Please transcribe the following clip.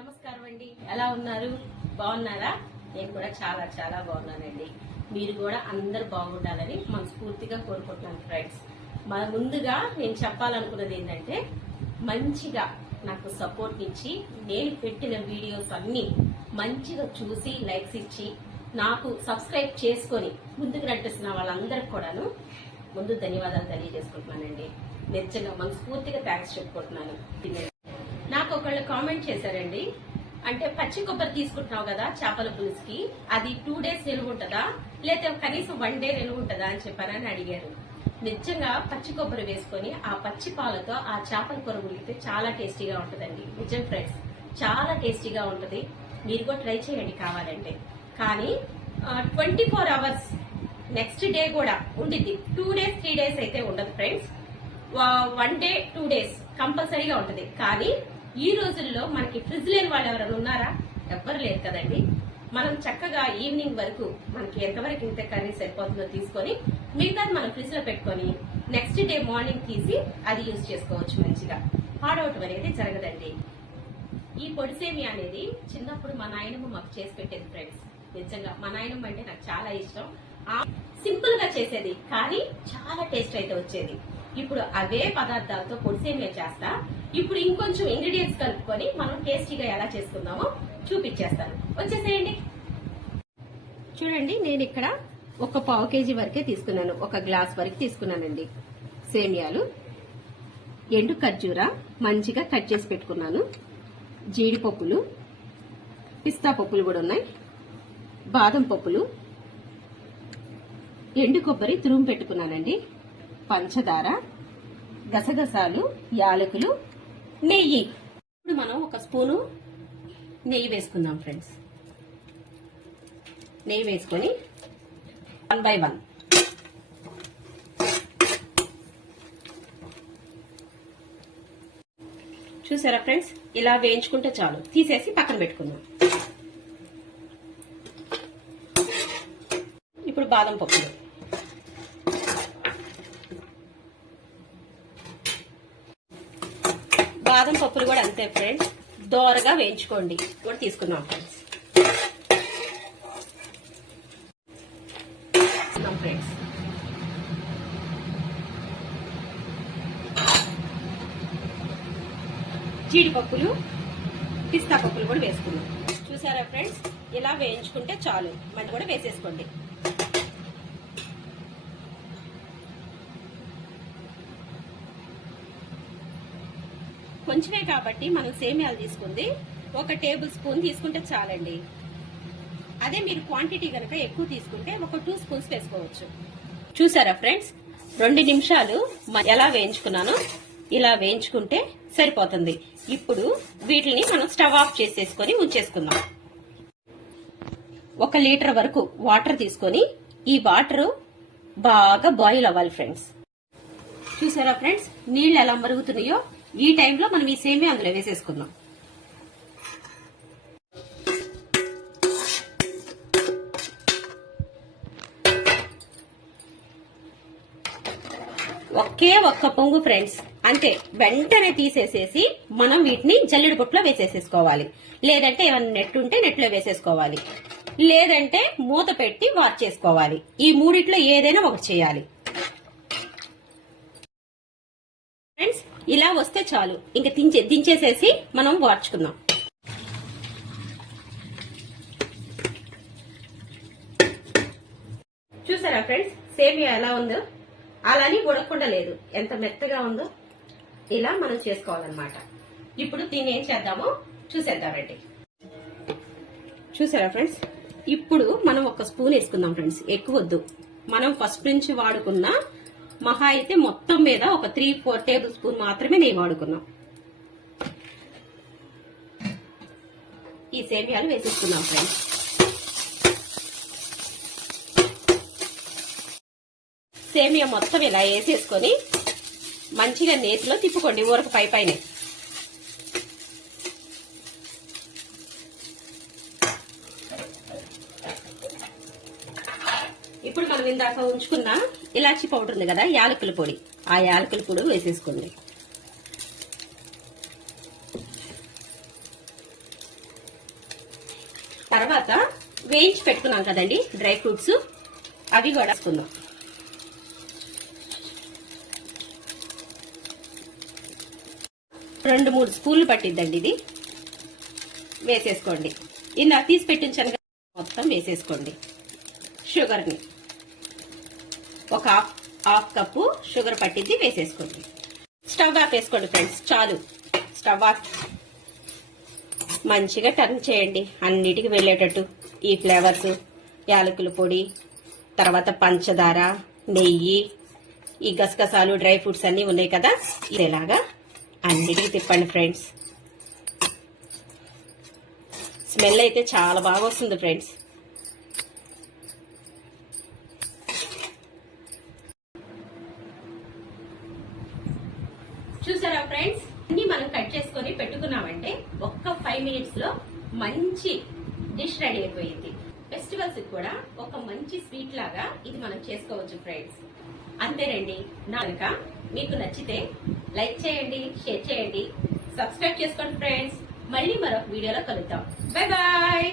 నమస్కారం అండి. ఎలా ఉన్నారు? బాగున్నారా? నేను కూడా చాలా చాలా బాగున్నానండి. మీరు కూడా అందరు బాగుండాలని మనస్ఫూర్తిగా కోరుకుంటున్నాను ఫ్రెండ్స్. ముందుగా నేను చెప్పాలనుకున్నది ఏంటంటే, మంచిగా నాకు సపోర్ట్ ఇచ్చి నేను పెట్టిన వీడియోస్ అన్ని మంచిగా చూసి లైక్స్ ఇచ్చి నాకు సబ్స్క్రైబ్ చేసుకొని ముందుకు నడిపిస్తున్న వాళ్ళందరికి కూడాను ముందు ధన్యవాదాలు తెలియజేసుకుంటున్నానండి. నిజంగా మనస్ఫూర్తిగా థ్యాంక్స్ చెప్పుకుంటున్నాను. నాకు ఒకళ్ళు కామెంట్ చేశారండి, అంటే పచ్చి కొబ్బరి తీసుకుంటున్నావు కదా చేపల పులుసుకి, అది 2 days నిలువ ఉంటుందా లేదా కనీసం 1 day నిలువ ఉంటుందా అని చెప్పారని అడిగారు. నిజంగా పచ్చి కొబ్బరి వేసుకొని ఆ పచ్చి పాలతో ఆ చేపల కూర ఉడికితే చాలా టేస్టీగా ఉంటుందండి. నిజం ఫ్రెండ్స్, చాలా టేస్టీగా ఉంటుంది. మీరు కూడా ట్రై చేయండి కావాలంటే. కానీ 24 hours నెక్స్ట్ డే కూడా ఉండిద్ది. 2 days 3 days అయితే ఉండదు ఫ్రెండ్స్. 1 day 2 days కంపల్సరీగా ఉంటుంది. కానీ ఈ రోజుల్లో మనకి ఫ్రిడ్జ్ లేని వాళ్ళు ఎవరైనా ఉన్నారా? ఎవ్వరు లేరు కదండి. మనం చక్కగా ఈవినింగ్ వరకు మనకి ఎంతవరకు ఇంత కర్రీ సరిపోతుందో తీసుకొని మిగతాది మనం ఫ్రిడ్జ్ లో పెట్టుకొని నెక్స్ట్ డే మార్నింగ్ తీసి అది యూజ్ చేసుకోవచ్చు. మంచిగా పాడవటం అనేది జరగదండి. ఈ పొడి సేమియా అనేది చిన్నప్పుడు మా నాయనమ్మ మాకు చేసి పెట్టేది ఫ్రెండ్స్. నిజంగా మా నాయనమ్మ అంటే నాకు చాలా ఇష్టం. సింపుల్ గా చేసేది కానీ చాలా టేస్ట్ అయితే వచ్చేది. ఇప్పుడు అవే పదార్థాలతో పొడి సేమియా చేస్తా. ఇప్పుడు ఇంకొంచెం ఇంగ్రీడియంట్స్ కలుపుకొని మనం టేస్టీగా ఎలా చేసుకుందామో చూపించేస్తాను. వచ్చేసేయండి. చూడండి, నేను ఇక్కడ ఒక 1/4 kg వరకే తీసుకున్నాను. 1 గ్లాస్ వరకు తీసుకున్నానండి సేమియాలు. ఎండు ఖర్జూర మంచిగా కట్ చేసి పెట్టుకున్నాను. జీడిపప్పులు, పిస్తా పప్పులు కూడా ఉన్నాయి. బాదం పప్పులు, ఎండు కొబ్బరి తురుము పెట్టుకున్నానండి. పంచదార, గసగసాలు, యాలకులు, నెయ్యి. ఇప్పుడు మనం 1 స్పూను నెయ్యి వేసుకుందాం ఫ్రెండ్స్. నెయ్యి వేసుకొని 1 by 1 చూసారా ఫ్రెండ్స్, ఇలా వేయించుకుంటే చాలు. తీసేసి పక్కన పెట్టుకుందాం. ఇప్పుడు బాదం పప్పులు, బాదం పప్పులు కూడా అంతే ఫ్రెండ్స్, దోరగా వేయించుకోండి. కూడా తీసుకున్నాం ఫ్రెండ్స్. జీడిపప్పులు, పిస్తా పప్పులు కూడా వేసుకున్నాం. చూసారా ఫ్రెండ్స్, ఇలా వేయించుకుంటే చాలు. మళ్ళీ కూడా వేసేసుకోండి. కొంచెమే కాబట్టి మనం సేమియాలు తీసుకుంది 1 టేబుల్ స్పూన్ తీసుకుంటే చాలండి. అదే మీరు క్వాంటిటీ కనుక ఎక్కువ తీసుకుంటే 2 స్పూన్స్ వేసుకోవచ్చు. చూసారా ఫ్రెండ్స్, 2 నిమిషాలు ఎలా వేయించుకున్నానో ఇలా వేయించుకుంటే సరిపోతుంది. ఇప్పుడు వీటిని మనం స్టవ్ ఆఫ్ చేసేసుకొని ఉంచేసుకుందాం. 1 లీటర్ వరకు వాటర్ తీసుకొని ఈ వాటర్ బాగా బాయిల్ అవ్వాలి ఫ్రెండ్స్. చూసారా ఫ్రెండ్స్, నీళ్లు ఎలా మరుగుతున్నాయో ఈ టైంలో మనం ఈ సేమియా అందులో వేసేసుకుందాం. ఒకే 1 పొంగు ఫ్రెండ్స్, అంతే. వెంటనే తీసేసేసి మనం వీటిని జల్లెడ పొట్టులో వేసేసేసుకోవాలి. లేదంటే ఏమైనా నెట్ ఉంటే నెట్లో వేసేసుకోవాలి. లేదంటే మూత పెట్టి వాచ్ చేసుకోవాలి. ఈ మూడిట్లో ఏదైనా ఒకటి చేయాలి ఫ్రెండ్స్. ఇలా వస్తే చాలు. ఇంకా దించేసేసి మనం వార్చుకుందాం. చూసారా ఫ్రెండ్స్, సేమియా ఎలా ఉందో? అలాని ఉడకకుండా లేదు, ఎంత మెత్తగా ఉందో. ఇలా మనం చేసుకోవాలన్నమాట. ఇప్పుడు దీన్ని ఏం చేద్దామో చూసేద్దామండి. చూసారా ఫ్రెండ్స్, ఇప్పుడు మనం 1 స్పూన్ వేసుకుందాం ఫ్రెండ్స్. ఎక్కువ వద్దు. మనం ఫస్ట్ నుంచి వాడుకున్న మహా అయితే మొత్తం మీద 3-4 టేబుల్ స్పూన్ మాత్రమే నెయ్యి వాడుకున్నాం. ఈ సేమియాలు వేసేసుకున్నాం ఫ్రెండ్స్. సేమియా మొత్తం ఇలా వేసేసుకొని మంచిగా నేతిలో తిప్పుకోండి ఊరకు పైనే. ఇప్పుడు మనం ఇందాక ఉంచుకున్న ఇలాచి పౌడర్ ఉంది కదా, యాలకుల పొడి, ఆ యాలకుల పొడి వేసేసుకోండి. తర్వాత వేయించి పెట్టుకున్నాం కదండి డ్రై ఫ్రూట్స్, అవి కూడా వేసుకుందాం. రెండు మూడు స్పూన్లు పట్టిద్దండి ఇది. వేసేసుకోండి. ఇందాక తీసి పెట్టించాను కదా, మొత్తం వేసేసుకోండి. షుగర్ని ఒక హాఫ్ కప్పు షుగర్ పట్టింది వేసేసుకోండి. స్టవ్ ఆఫ్ వేసుకోండి ఫ్రెండ్స్. చాలు, స్టవ్ ఆఫ్. మంచిగా టర్న్ చేయండి అన్నిటికీ వెళ్ళేటట్టు. ఈ ఫ్లేవర్స్, యాలకుల పొడి, తర్వాత పంచదార, నెయ్యి, ఈ గసగసాలు, డ్రై ఫ్రూట్స్ అన్నీ ఉన్నాయి కదా, ఇలాగా అన్నిటికీ తిప్పండి ఫ్రెండ్స్. స్మెల్ అయితే చాలా బాగా వస్తుంది ఫ్రెండ్స్. చూసారా ఫ్రెండ్స్, అన్ని మనం కట్ చేసుకొని పెట్టుకున్నామంటే ఒక్క 5 minutes లో మంచి డిష్ రెడీ అయిపోయింది. ఫెస్టివల్స్ కూడా ఒక మంచి స్వీట్ లాగా ఇది మనం చేసుకోవచ్చు ఫ్రెండ్స్. అంతేనండి. కనుక మీకు నచ్చితే లైక్ చేయండి, షేర్ చేయండి, సబ్స్క్రైబ్ చేసుకోండి ఫ్రెండ్స్. మళ్ళీ మరొక వీడియోలో కలుద్దాం. Bye bye.